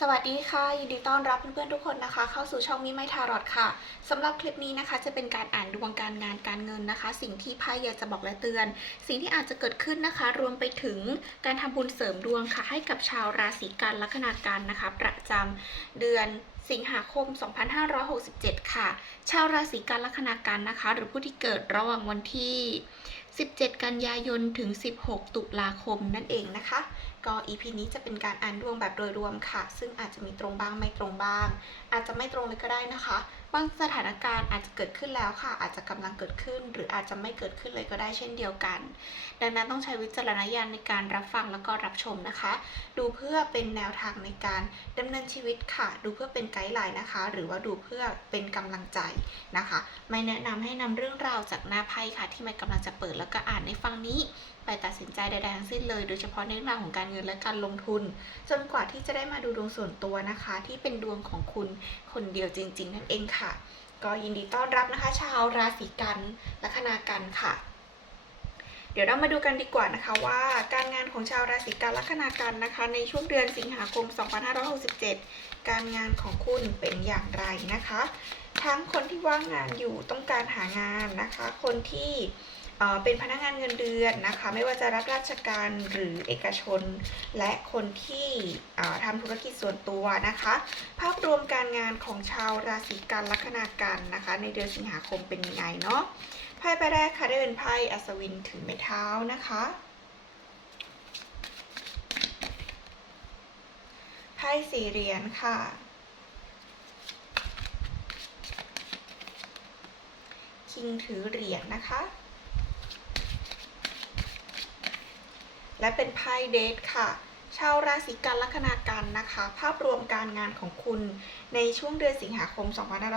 สวัสดีค่ะ ยินดีต้อนรับเพื่อนๆทุกคนนะคะ เข้าสู่ช่องมิไมทารอดค่ะสำหรับคลิปนี้นะคะ จะเป็นการอ่านดวงการงานการเงินนะคะ สิ่งที่ไพ่อยากจะบอกและเตือน สิ่งที่อาจจะเกิดขึ้นนะคะ รวมไปถึงการทำบุญเสริมดวงค่ะ ให้กับชาวราศีกันลัคนาการนะคะ ประจำเดือนสิงหาคม 2567 ค่ะ ชาวราศีกันลัคนาการนะคะ หรือผู้ที่เกิดระหว่างวันที่ 17 กันยายนถึง 16 ตุลาคมนั่นเองนะคะ ก็ EP นี้จะเป็นการอ่านดวงแบบโดยรวมค่ะ ซึ่งอาจจะมีตรงบ้างไม่ตรงบ้าง อาจจะไม่ตรงเลยก็ได้นะคะบางสถานการณ์อาจจะเกิดขึ้นแล้วค่ะ อาจจะกำลังเกิดขึ้น หรืออาจจะไม่เกิดขึ้นเลยก็ได้เช่นเดียวกัน ดังนั้นต้องใช้วิจารณญาณในการรับฟังแล้วก็รับชมนะคะ ดูเพื่อเป็นแนวทางในการดำเนินชีวิตค่ะ ดูเพื่อเป็นไกด์ไลน์นะคะ หรือว่าดูเพื่อเป็นกำลังใจนะคะ ไม่แนะนำให้นำเรื่องราวจากหน้าไพ่ค่ะ ที่มันกำลังจะเปิดแล้วก็อ่านในฟังนี้ไปตัดสินใจใดๆทั้งสิ้นเลย โดยเฉพาะในเรื่องราวของการเงินและการลงทุน จนกว่าที่จะได้มาดูดวงส่วนตัวนะคะ ที่เป็นดวงของคุณคนเดียวจริง ๆ นั่นเองค่ะก็ยินดีต้อนรับนะคะ ชาวราศีกันลัคนากันค่ะ เดี๋ยวเรามาดูกันดีกว่านะคะว่าการงานของชาวราศีกันลัคนากันนะคะ ในช่วงเดือนสิงหาคม 2567 การงานของคุณเป็นอย่างไรนะคะ ทั้งคนที่ว่างงานอยู่ต้องการหางานนะคะ คนที่ เป็นพนักงานเงินเดือนนะคะ ไม่ว่าจะรับราชการหรือเอกชน และคนที่ทำธุรกิจส่วนตัวนะคะ ภาพรวมการงานของชาวราศีกันลัคนากันนะคะ ในเดือนสิงหาคมเป็นยังไงเนาะไพ่ใบแรกค่ะได้เป็นไพ่อัศวินถือไม้เท้านะคะไพ่สี่เหรียญค่ะคิงถือเหรียญนะคะ และเป็นไพ่เดทค่ะ ชาวราศีกันลัคนากันนะคะ ภาพรวมการงานของคุณในช่วงเดือนสิงหาคม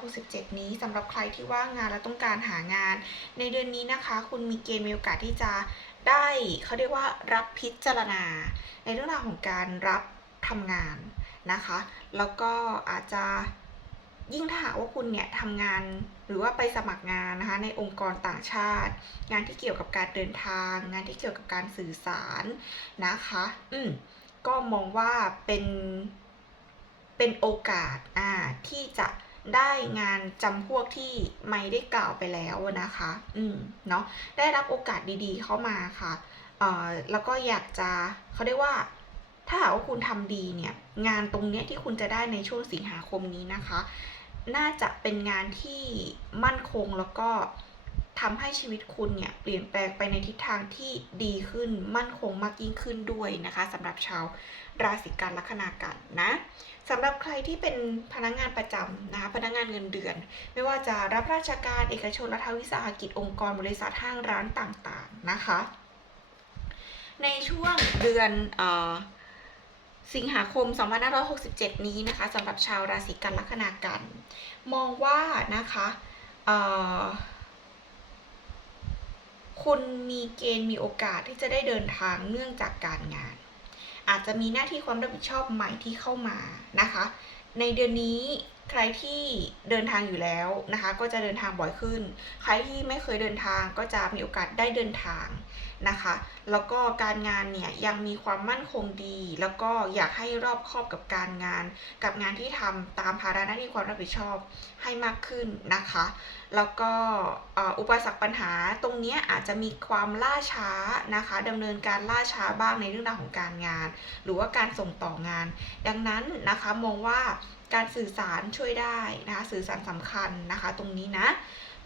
2567 นี้สำหรับใครที่ว่างงานและต้องการหางาน ในเดือนนี้นะคะ คุณมีเกณฑ์มีโอกาสที่จะได้เขาเรียกว่ารับพิจารณา ในเรื่องราวของการรับทำงานนะคะ แล้วก็อาจจะยิ่งถ้าหากว่าคุณเนี่ยทำงาน รือว่าไปสมัครงานนะคะในองค์กรต่างชาติ งานที่เกี่ยวกับการเดินทาง งานที่เกี่ยวกับการสื่อสารนะคะ อืมก็มองว่าเป็นเป็นโอกาสอ่าที่จะได้งานจำพวกที่ไม่ได้กล่าวไปแล้วนะคะ อืมเนาะได้รับโอกาสดีๆเข้ามาค่ะเอ่อแล้วก็อยากจะเขาเรียกว่าถ้าหากว่าคุณทำดีเนี่ย งานตรงเนี้ยที่คุณจะได้ในช่วงสิงหาคมนี้นะคะ น่าจะเป็นงานที่มั่นคงแล้วก็ทำให้ชีวิตคุณเนี่ยเปลี่ยนแปลงไปในทิศทางที่ดีขึ้นมั่นคงมากยิ่งขึ้นด้วยนะคะสำหรับชาวราศีกันลัคนากันนะสำหรับใครที่เป็นพนักงานประจำนะคะพนักงานเงินเดือน ไม่ว่าจะรับราชการเอกชนรัฐวิสาหกิจองค์กรบริษัทห้างร้านต่างๆนะคะ ในช่วงเดือนเออ สิงหาคม 2567 นี้นะคะสำหรับชาวราศีกันลัคนากัน มองว่านะคะคุณมีเกณฑ์มีโอกาสที่จะได้เดินทางเนื่องจากการงาน อาจจะมีหน้าที่ความรับผิดชอบใหม่ที่เข้ามานะคะ ในเดือนนี้ใครที่เดินทางอยู่แล้วนะคะ ก็จะเดินทางบ่อยขึ้น ใครที่ไม่เคยเดินทางก็จะมีโอกาสได้เดินทาง นะคะ แล้วก็การงานเนี่ยยังมีความมั่นคงดี แล้วก็อยากให้รอบคอบกับการงาน กับงานที่ทำตามภาระหน้าที่ความรับผิดชอบให้มากขึ้นนะคะ แล้วก็อุปสรรคปัญหาตรงนี้อาจจะมีความล่าช้านะคะดำเนินการล่าช้าบ้างในเรื่องราวของการงาน หรือว่าการส่งต่องาน ดังนั้นนะคะมองว่า การสื่อสารช่วยได้นะคะสื่อสารสำคัญนะคะ ตรงนี้นะ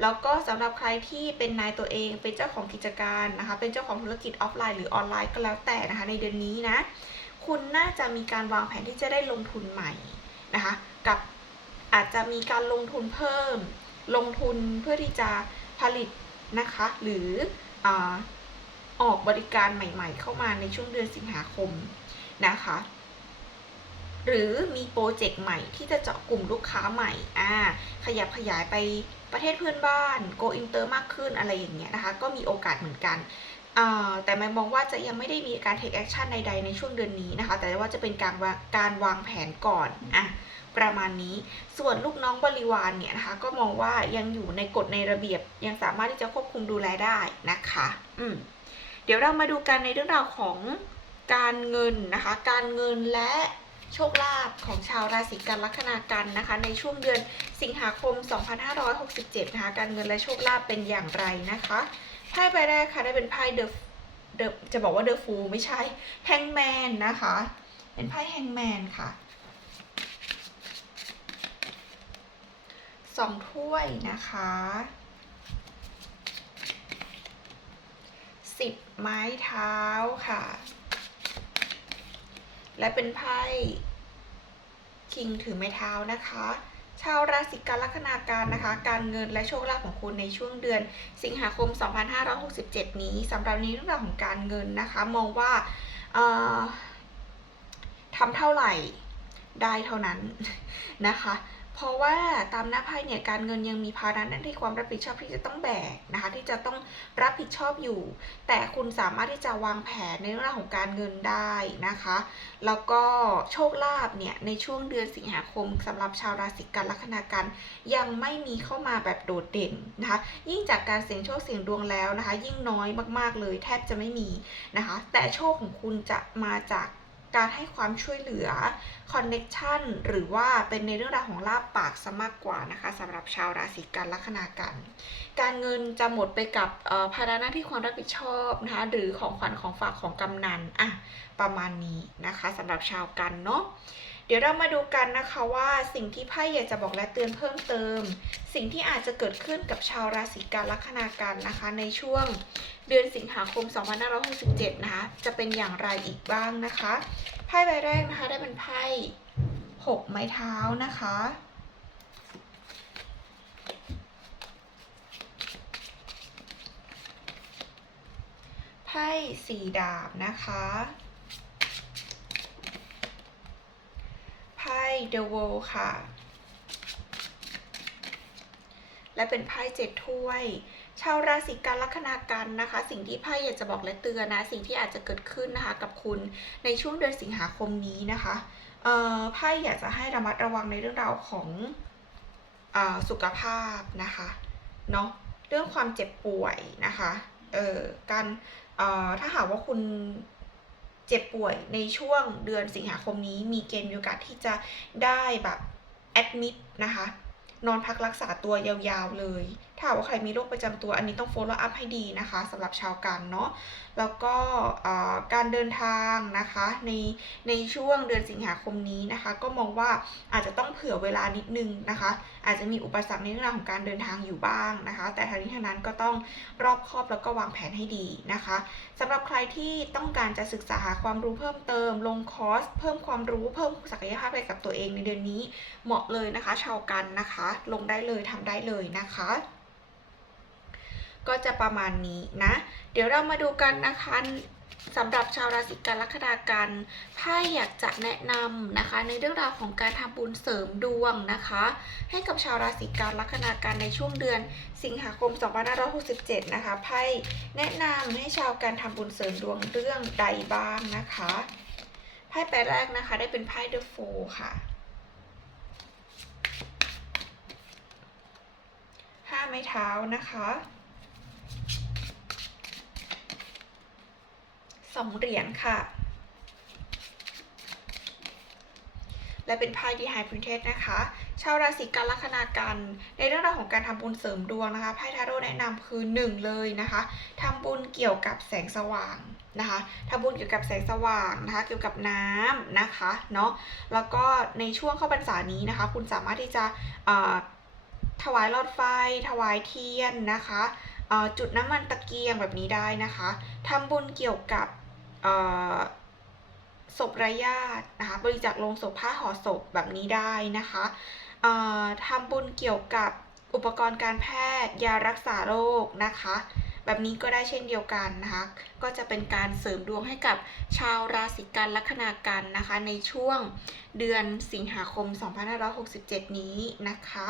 แล้วก็สำหรับใครที่เป็นนายตัวเองเป็นเจ้าของกิจการนะคะ เป็นเจ้าของธุรกิจออฟไลน์หรือออนไลน์ก็แล้วแต่นะคะ ในเดือนนี้นะคุณน่าจะมีการวางแผนที่จะได้ลงทุนใหม่นะคะ กับอาจจะมีการลงทุนเพิ่ม ลงทุนเพื่อที่จะผลิตนะคะ หรืออออกบริการใหม่ ๆ เข้ามาในช่วงเดือนสิงหาคมนะคะ หรือมีโปรเจกต์ใหม่ที่จะเจาะกลุ่มลูกค้าใหม่อ่าขยับขยายไปประเทศเพื่อนบ้าน go inter มากขึ้นอะไรอย่างเงี้ยนะคะ ก็มีโอกาสเหมือนกันแต่ไม่มองว่าจะยังไม่ได้มีการ take action ใดๆในช่วงเดือนนี้นะคะ แต่ว่าจะเป็นการวางการวางแผนก่อนอะประมาณนี้ ส่วนลูกน้องบริวารเนี่ยนะคะ ก็มองว่ายังอยู่ในกฎในระเบียบ ยังสามารถที่จะควบคุมดูแลได้นะคะ อืมเดี๋ยวเรามาดูกันในเรื่องราวของการเงินนะคะ การเงินและ โชคลาภของชาวราศีกันลัคนากันนะคะ ในช่วงเดือนสิงหาคม 2567 นะคะ การเงินและโชคลาภเป็นอย่างไรนะคะไพ่ใบแรกค่ะได้เป็นไพ่เดอะเดอะจะบอกว่าเดอะฟูไม่ใช่แฮงแมนนะคะ เป็นไพ่แฮงแมนค่ะสองถ้วยนะคะสิบไม้เท้าค่ะ และเป็นไพ่คิงถือไม้เท้านะคะ ชาวราศีกันลัคนาการนะคะ การเงินและโชคลาภของคุณในช่วงเดือน สิงหาคม 2567 นี้สำหรับในเรื่องราวของการเงินนะคะ มองว่าทำเท่าไหร่ได้เท่านั้นนะคะ เพราะว่าตามหน้าไพ่เนี่ยการเงินยังมีภาระหน้าที่ความรับผิดชอบที่จะต้องแบกนะคะที่จะต้องรับผิดชอบอยู่ แต่คุณสามารถที่จะวางแผนในเรื่องของการเงินได้นะคะ แล้วก็โชคลาภเนี่ยในช่วงเดือนสิงหาคมสำหรับชาวราศีกันลัคนากันยังไม่มีเข้ามาแบบโดดเด่นนะคะยิ่งจากการเสี่ยงโชคเสี่ยงดวงแล้วนะคะ ยิ่งน้อยมากๆเลยแทบจะไม่มีนะคะ แต่โชคของคุณจะมาจาก การให้ความช่วยเหลือคอนเน็ชันหรือว่าเป็นในเรื่องราวของลาบปากซะมากกว่านะคะสำหรับชาวราศีกันลัคนากัน การเงินจะหมดไปกับภาระหน้าที่ความรับผิดชอบนะคะหรือของขวัญของฝากของกำนันอะประมาณนี้นะคะสำหรับชาวกันเนาะ เดี๋ยวเรามาดูกันนะคะว่าสิ่งที่ไพ่อยากจะบอกและเตือนเพิ่มเติม สิ่งที่อาจจะเกิดขึ้นกับชาวราศีกันลัคนากันนะคะ ในช่วงเดือนสิงหาคม 2567 นะคะ จะเป็นอย่างไรอีกบ้างนะคะไพ่ใบแรกนะคะได้เป็นไพ่หกไม้เท้านะคะไพ่สี่ดาบนะคะ ไพ่เดอะ o ลค่ะ และเป็นไพ่เจ็ดถ้วย ชาวราศีกันลัคนากันนะคะ สิ่งที่ไพ่อยากจะบอกและเตือนนะ สิ่งที่อาจจะเกิดขึ้นนะคะ กับคุณในช่วงเดือนสิงหาคมนี้นะคะไพ่อยากจะให้ระมัดระวังในเรื่องราวของอสุขภาพนะคะเนาะเรื่องความเจ็บป่วยนะคะเออการออถ้าหากว่าคุณ เจ็บป่วยในช่วงเดือนสิงหาคมนี้ มีเกณฑ์มีโอกาสที่จะได้แบบแอดมิดนะคะ นอนพักรักษาตัวยาวๆเลยถ้าว่าใครมีโรคประจำตัวอันนี้ต้อง follow up ให้ดีนะคะสำหรับชาวกันเนาะแล้วก็การเดินทางนะคะในในช่วงเดือนสิงหาคมนี้นะคะ ก็มองว่าอาจจะต้องเผื่อเวลานิดนึงนะคะ อาจจะมีอุปสรรคในเรื่องของการเดินทางอยู่บ้างนะคะ แต่ทางนี้ทางนั้นก็ต้องรอบคอบแล้วก็วางแผนให้ดีนะคะสำหรับใครที่ต้องการจะศึกษาหาความรู้เพิ่มเติม ลงคอร์สเพิ่มความรู้เพิ่มศักยภาพให้กับตัวเองในเดือนนี้เหมาะเลยนะคะ ชาวกันนะคะ ลงได้เลยทำได้เลยนะคะ ก็จะประมาณนี้นะ เดี๋ยวเรามาดูกันนะคะสำหรับชาวราศีกันลัคนากันไพ่อยากจะแนะนำนะคะ ในเรื่องราวของการทำบุญเสริมดวงนะคะ ให้กับชาวราศีกันลัคนากันในช่วงเดือนสิงหาคม 2567 นะคะไพ่แนะนำให้ชาวการทำบุญเสริมดวงเรื่องใดบ้างนะคะไพ่แปแรกนะคะ ได้เป็นไพ่เดอะโฟค่ะห้าไม้เท้านะคะ สองเหรียญค่ะ และเป็นไพ่ดีไฮพรินเทสนะคะ ชาวราศีกันลัคนากัน ในเรื่องราวของการทำบุญเสริมดวงนะคะไพ่ทาโร่แนะนำคือหนึ่งเลยนะคะทำบุญเกี่ยวกับแสงสว่างนะคะทำบุญเกี่ยวกับแสงสว่างนะคะ เกี่ยวกับน้ำนะคะเนาะแล้วก็ในช่วงเข้าพรรษานี้นะคะ คุณสามารถที่จะถวายหลอดไฟ ถวายเทียนนะคะ จุดน้ำมันตะเกียงแบบนี้ได้นะคะทำบุญเกี่ยวกับศพไร้ญาตินะคะบริจาคโลงศพผ้าห่อศพแบบนี้ได้นะคะทำบุญเกี่ยวกับอุปกรณ์การแพทย์ยารักษาโรคนะคะ แบบนี้ก็ได้เช่นเดียวกันนะคะ ก็จะเป็นการเสริมดวงให้กับชาวราศีกันลัคนากันนะคะ ในช่วงเดือนสิงหาคม 2567 นี้นะคะ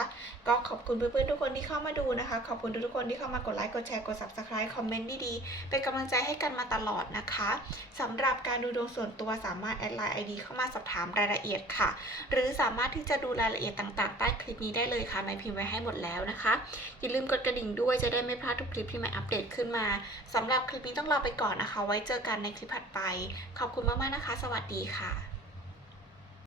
ก็ขอบคุณเพื่อนๆทุกคนที่เข้ามาดูนะคะ ขอบคุณทุกๆคนที่เข้ามากดไลค์กดแชร์กด subscribe คอมเมนต์ดีๆเป็นกำลังใจให้กันมาตลอดนะคะสำหรับการดูดวงส่วนตัวสามารถแอดไลน์ ID เข้ามาสอบถามรายละเอียดค่ะ หรือสามารถที่จะดูรายละเอียดต่างๆ ใต้คลิปนี้ได้เลยค่ะไม่พิมพ์ไว้ให้หมดแล้วนะคะอย่าลืมกดกระดิ่งด้วยจะได้ไม่พลาดทุกคลิปที่ใหม่อัปเดตขึ้นมาสำหรับคลิปนี้ต้องลาไปก่อนนะคะ ไว้เจอกันในคลิปถัดไป ขอบคุณมากๆนะคะ สวัสดีค่ะ